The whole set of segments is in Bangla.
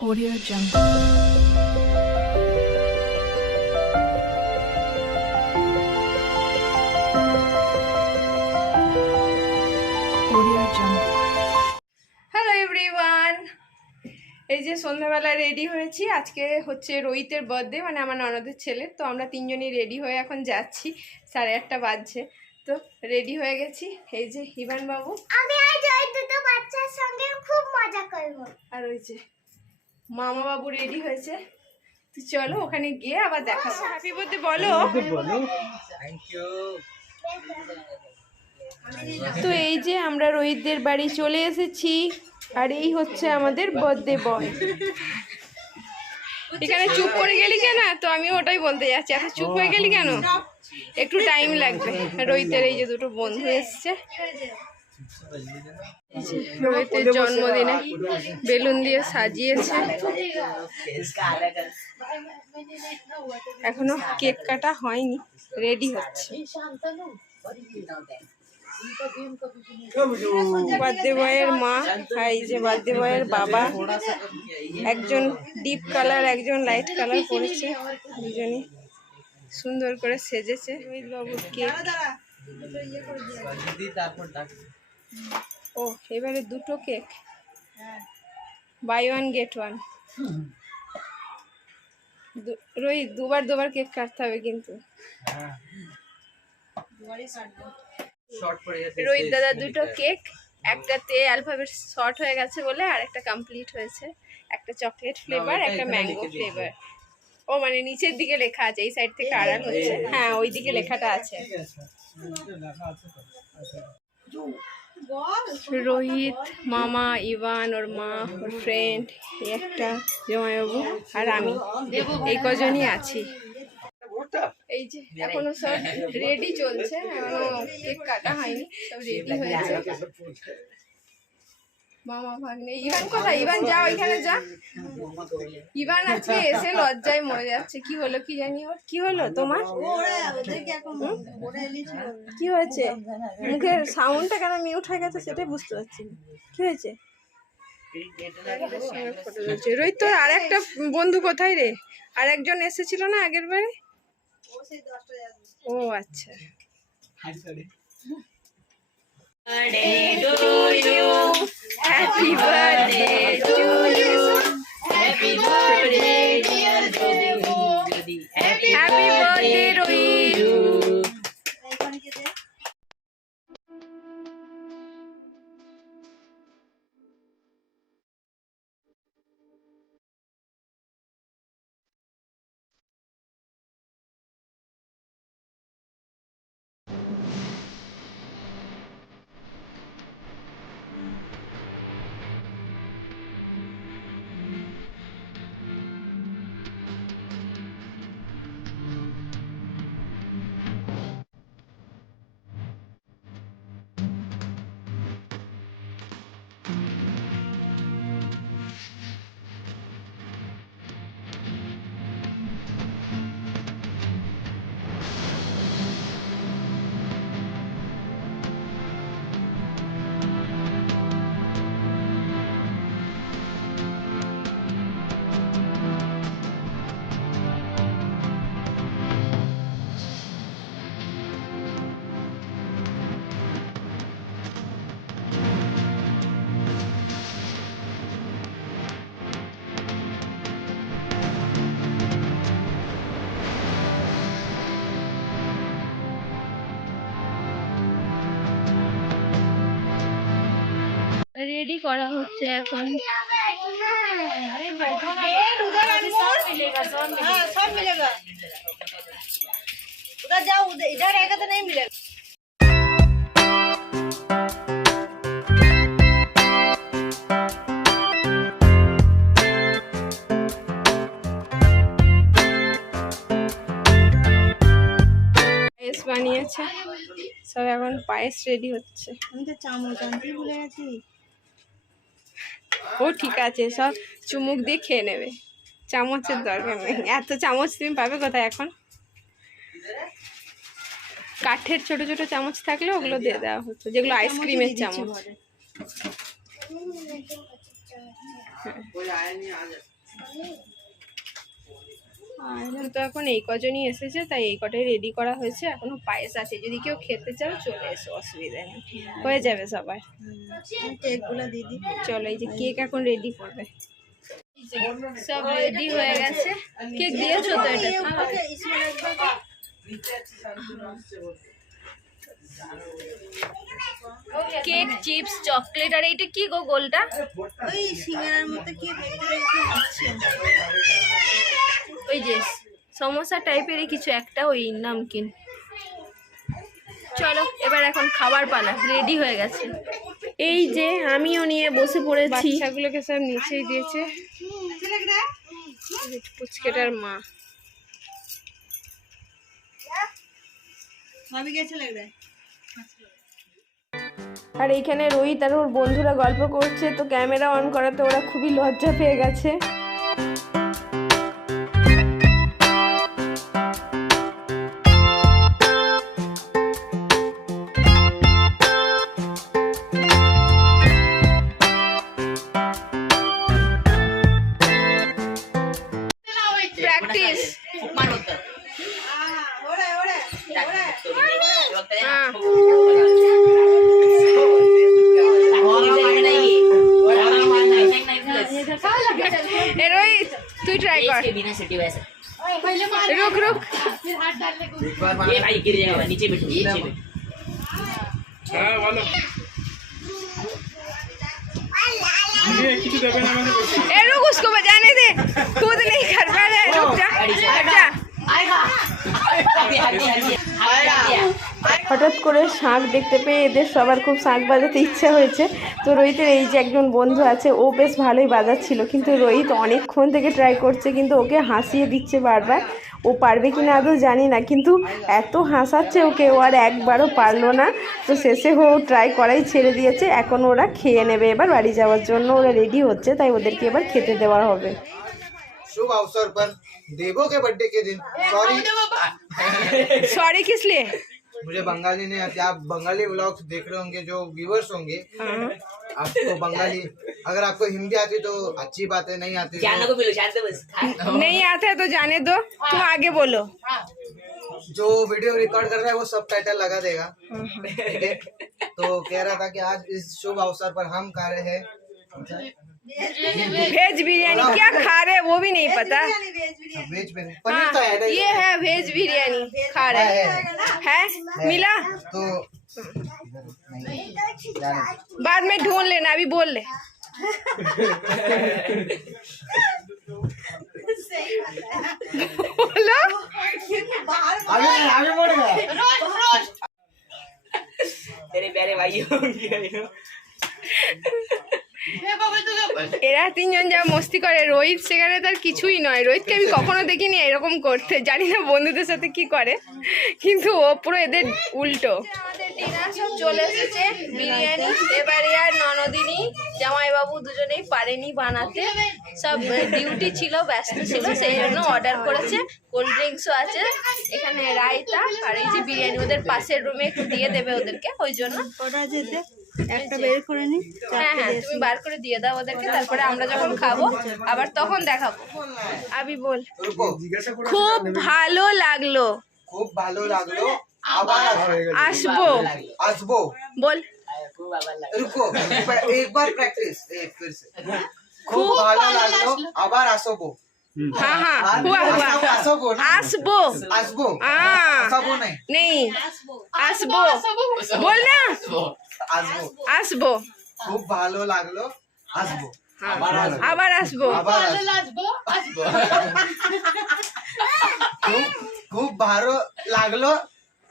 Audio Jungle. Audio Jungle. Hello everyone, এই যে সন্ধ্যাবেলা রেডি হয়েছি। আজকে হচ্ছে রোহিতের বার্থডে, মানে আমার ননদের ছেলের। তো আমরা তিনজনই রেডি হয়ে এখন যাচ্ছি, 8:30 বাজছে। তো রেডি হয়ে গেছি। এই যে ইভান বাবু, আমি আজ ওই দুটো বাচ্চার সঙ্গে খুব মজা করব। আর ওই যে মামা বাবু রেডি হয়েছে। তো চলো ওখানে গিয়ে আবার দেখাবো। হ্যাপি বার্থডে বলো। Thank you. তো এই যে আমরা রোহিতদের বাড়ি চলে এসেছি, আর এই হচ্ছে আমাদের বার্থডে বয়। এখানে চুপ করে গেলি কেন? তো আমি ওটাই বলতে যাচ্ছি, এত চুপ হয়ে গেলি কেন? একটু টাইম লাগবে। রোহিতের এই যে দুটো বন্ধু এসছে, রোহিতের জন্মদিনে বেলুন দিয়ে সাজিয়েছে। এখনো কেক কাটা হয়নি, রেডি হচ্ছে। বার্থডে বয়ের মা আর এই যে বার্থডে বয়ের বাবা, একজন ডিপ কালার একজন লাইট কালার করেছে, দুজনই সুন্দর করে সেজেছে। রোহিত বাবুর কেক। ও এবারে দুটো cake, buy one get one. Rohit দুবার কেক কাটতে হবে কিন্তু। রোহিত দাদা দুটো কেক, একটাতে অ্যালফাবেট শর্ট হয়ে গেছে বলে আর একটা কমপ্লিট হয়েছে। একটা চকলেট ফ্লেভার, একটা ম্যাঙ্গো ফ্লেভার। ও মানে নিচের দিকে লেখা আছে, এই সাইড থেকে আড়াল হচ্ছে। হ্যাঁ ওই দিকে লেখাটা আছে। রোহিত, মামা, ইভান, ওর মা, ওর ফ্রেন্ড, একটা জামাইবাবু আর আমি, এই কজনই আছি। এই যে এখনো সব রেডি চলছে, এখনো কেক কাটা হয়নি, সব রেডি হয়েছে। মামা ভাগ্নে। ইভান কোথায়? ইভান যা ওইখানে যা। ইভান আজকে এসে লজ্জায় মরে যাচ্ছে। কি হলো কি জানি ওর? কি হলো তোমার? কি হয়েছে? মুখের সাউন্ডটা কেন মিউট হয়ে গেছে সেটাই বুঝতে পারছি না। কি হয়েছে? রোহিত তোর আর একটা বন্ধু কোথায় রে? আর একজন এসেছিল না আগের বারে? ও আচ্ছা। Happy birthday to you. Happy birthday dear Jodi. Happy birthday Rohit. Ready করা হচ্ছে এখন। सब मिलेगा उधर जाओ, इधर रहेगा तो नहीं मिलेगा। পায়েস বানিয়েছে সব, এখন পায়েস রেডি হচ্ছে। আমি তো চামচ আনতে ভুলে গেছি। ও ঠিক আছে, সব চুমুক দিয়ে খেয়ে নেবে, চামচের দরকার নেই। এত চামচ তুমি পাবে কোথায় এখন? কাঠের ছোট ছোট চামচ থাকলে ওগুলো দিয়ে দেওয়া হতো, যেগুলো আইসক্রিমের চামচ। তো এখন এই কজনই এসেছে, তাই এই কটাই রেডি করা হয়েছে। এখনো পায়েস আছে, যদি কেউ খেতে চাও চলে এসো, অসুবিধা নেই, হয়ে যাবে সবার। চলো, এই যে কেক এখন রেডি করবে। সব রেডি হয়ে গেছে। কেক দিয়েছো তো? এটা কেক, চিপস, চকলেট, আর এইটা কি গো গোলটা? ওই সিঙ্গারার মতো কি ওই যে সমোসা টাইপেরই কিছু একটা, ওই নামকিন। চলো এবার এখন খাবার পালা, রেডি হয়ে গেছে। এই যে আমিও নিয়ে বসে পড়েছি। বাচ্চাগুলোকে সব নিচেই দিয়েছে পুচকেটার মা। আর এইখানে রোহিত আর ওর বন্ধুরা গল্প করছে, তো ক্যামেরা অন করাতে ওরা খুবই লজ্জা পেয়ে গেছে। প্র্যাকটিস। रोहित तू ट्राई कर। रुक रुक, ये भाई गिर जाएगा, नीचे बैठो, नीचे बैठो। ए रुक, उसको बजाने दे, खुद नहीं कर पा रहा है, रुक जा, जा। হঠাৎ করে শাঁখ দেখতে পেয়ে এদের সবার খুব শাঁখ বাজাতে ইচ্ছা হয়েছে। তো রোহিতের এই যে একজন বন্ধু আছে, ও বেশ ভালোই বাজাচ্ছিল, কিন্তু রোহিত অনেকক্ষণ থেকে ট্রাই করছে, কিন্তু ওকে হাসিয়ে দিচ্ছে বারবার। ও পারবে কি না আদৌ জানি না, কিন্তু এত হাসাচ্ছে ওকে, ও আর একবারও পারলো না। তো শেষে ও ট্রাই করাই ছেড়ে দিয়েছে। এখন ওরা খেয়ে নেবে, এবার বাড়ি যাওয়ার জন্য ওরা রেডি হচ্ছে, তাই ওদেরকে এবার খেতে দেওয়া হবে। शुभ अवसर पर देवो के बर्थडे के दिन सॉरी किस लिए? मुझे बंगाली नहीं आती। आप बंगाली व्लॉग्स देख रहे होंगे, जो व्यूअर्स होंगे आपको बंगाली, अगर आपको हिंदी आती तो अच्छी बात है, नहीं आती जानने को मिलो, जानते बस। नहीं आता है तो जाने दो, तुम आगे बोलो। जो वीडियो रिकॉर्ड कर रहा है वो सब टाइटल लगा देगा, ठीक है। तो कह रहा था कि आज इस शुभ अवसर पर हम खा रहे हैं वेज बिरयानी। क्या खा रहे हैं वो भी नहीं पता। वेज बिरयानी, पनीर तो ऐड है, ये है वेज बिरयानी खा रहे हैं। मिला तो बाद में ढूंढ लेना, अभी बोल ले। बोलो, आगे बढ़ गया। तेरे प्यारे भाई होंगे। এরা তিনজন যা মস্তি করে, রোহিত সেখানে তার কিছুই নয়। রোহিতকে আমি কখনো দেখিনি এরকম করতে, জানি না বন্ধুদের সাথে কি করে, কিন্তু ও পুরো এদের উল্টো। আমাদের ডিনার সব চলে এসেছে, বিরিয়ানি। এবারে আর ননদিনী জামাইবাবু দুজনেই পারেনি বানাতে, সব ডিউটি ছিল, ব্যস্ত ছিল, সেই জন্য অর্ডার করেছে। কোল্ড ড্রিঙ্কসও আছে, এখানে রায়তা, আর এই যে বিরিয়ানি ওদের পাশের রুমে একটু দিয়ে দেবে ওদেরকে, ওই জন্য। একটা বের করে নি। হ্যাঁ হ্যাঁ, তুমি বার করে দিয়ে দাও ওদেরকে, তারপরে আমরা যখন খাবো আবার তখন দেখাবো। আবি বল। খুব ভালো লাগলো। খুব ভালো লাগলো, আবার আসবো। আসবো বল। रुको एक बार प्रैक्टिस, एक फिर से। खूब ভালো লাগলো, আবার আসবো। हाँ हाँ, हुआ हुआ। আসবো না, আসবো। আসবো, हाँ আসবো नहीं, नहीं, আসবো बोल ना। আসবো। আসবো। খুব ভালো লাগলো, আসবো। আবার আসবো। আবার আসবো। খুব খুব ভালো লাগলো,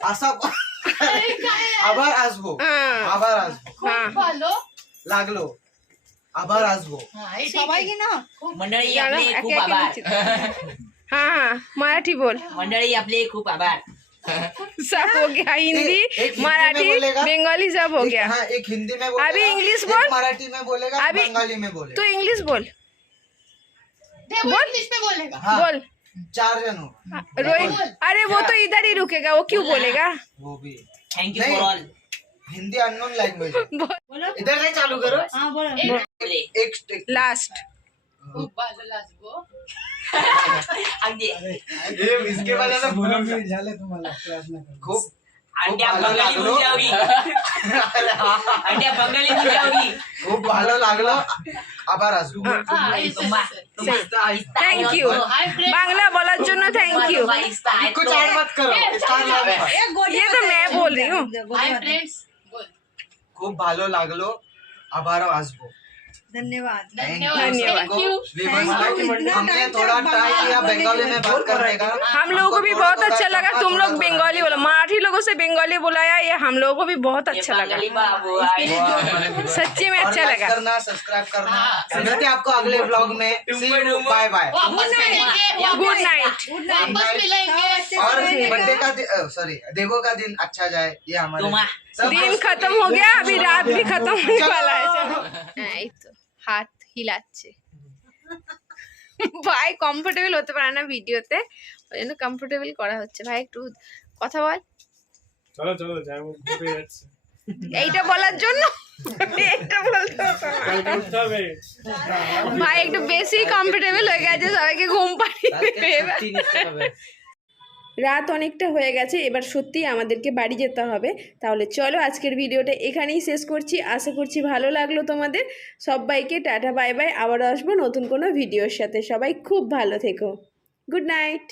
আসবো। আবার আসবো, হ্যাঁ আবার আসবো। হ্যাঁ, লাগলো, আবার আসবো। সবাই কি না मंडळी জানো, आपले একে खूप একে आभार। নিচে। हाँ हाँ, मराठी बोल। मंडळी आपले खूप आभार। सब हो गया, हिंदी एक हिंदी में मराठी बोलेगा, बंगाली सब हो गया। हाँ, एक हिंदी में बोलेगा, अभी इंग्लिश एक बोल। मराठी में बोलेगा, अभी- बंगाली में बोलेगा। तू इंग्लिश बोल। बोल हाँ, बोल। 4 जनों रोहित, अरे वो तो इधर ही रुकेगा, वो क्यों बोलेगा? वो भी थैंक यू नहीं। For all. Hindi unknown language. बोल। इधर से चालू करो। हाँ बोलो। बोले एक लास्ट आगे ये इसके वजह से भूल गया खूब आंटी आप बंगाली भूल जाओगी आंटी आप बंगाली भूल जाओगी खूब ভালো লাগলো আবার আসবো থ্যাংক ইউ বাংলা বলার জন্য থ্যাংক ইউ कुछ ऐड मत करो स्टार नाम है ये तो मैं बोल रही हूँ खूब ভালো লাগলো আবারও আসবো धन्यवाद। धन्यवाद। हमने थोड़ा ट्राई किया बंगाली में बात करने का हम लोगों को भी बहुत अच्छा लगा तुम लोग बंगाली बोलो मराठी लोगों से बंगाली बुलाया ये हम लोगों को भी बहुत अच्छा लगा बंगाली बाबू सच्ची में और अच्छा लाइक लगा करना सब्सक्राइब करना मिलते हैं आपको अगले व्लॉग में बाय बाय गुड नाइट और बर्थडे का सॉरी देवो का दिन अच्छा जाए ये हमारे दिन खत्म हो गया अभी रात भी खत्म होने वाला है चलो এই তো হাত হিলাচ্ছে ভাই কমফোর্টেবল হতে পারে না ভিডিওতে ওই জন্য কমফোর্টেবল করা হচ্ছে ভাই একটু কথা বল চলো চলো যাই ঘুরে যাচ্ছে এইটা বলার জন্য এটা বলতে হতো না। করতে হবে ভাই একটু বেশি কমফোর্টেবল হয়ে গেছে সবাইকে ঘুম পাড়িয়ে দেবে। রাত অনেকটা হয়ে গেছে এবার সত্যি আমাদেরকে বাড়ি যেতে হবে তাহলে চলো আজকের ভিডিওটা এখানেই শেষ করছি আশা করছি ভালো লাগলো তোমাদের সবাইকে টাটা বাই বাই আবারও আসবো নতুন কোনো ভিডিওর সাথে সবাই খুব ভালো থেকো গুড নাইট।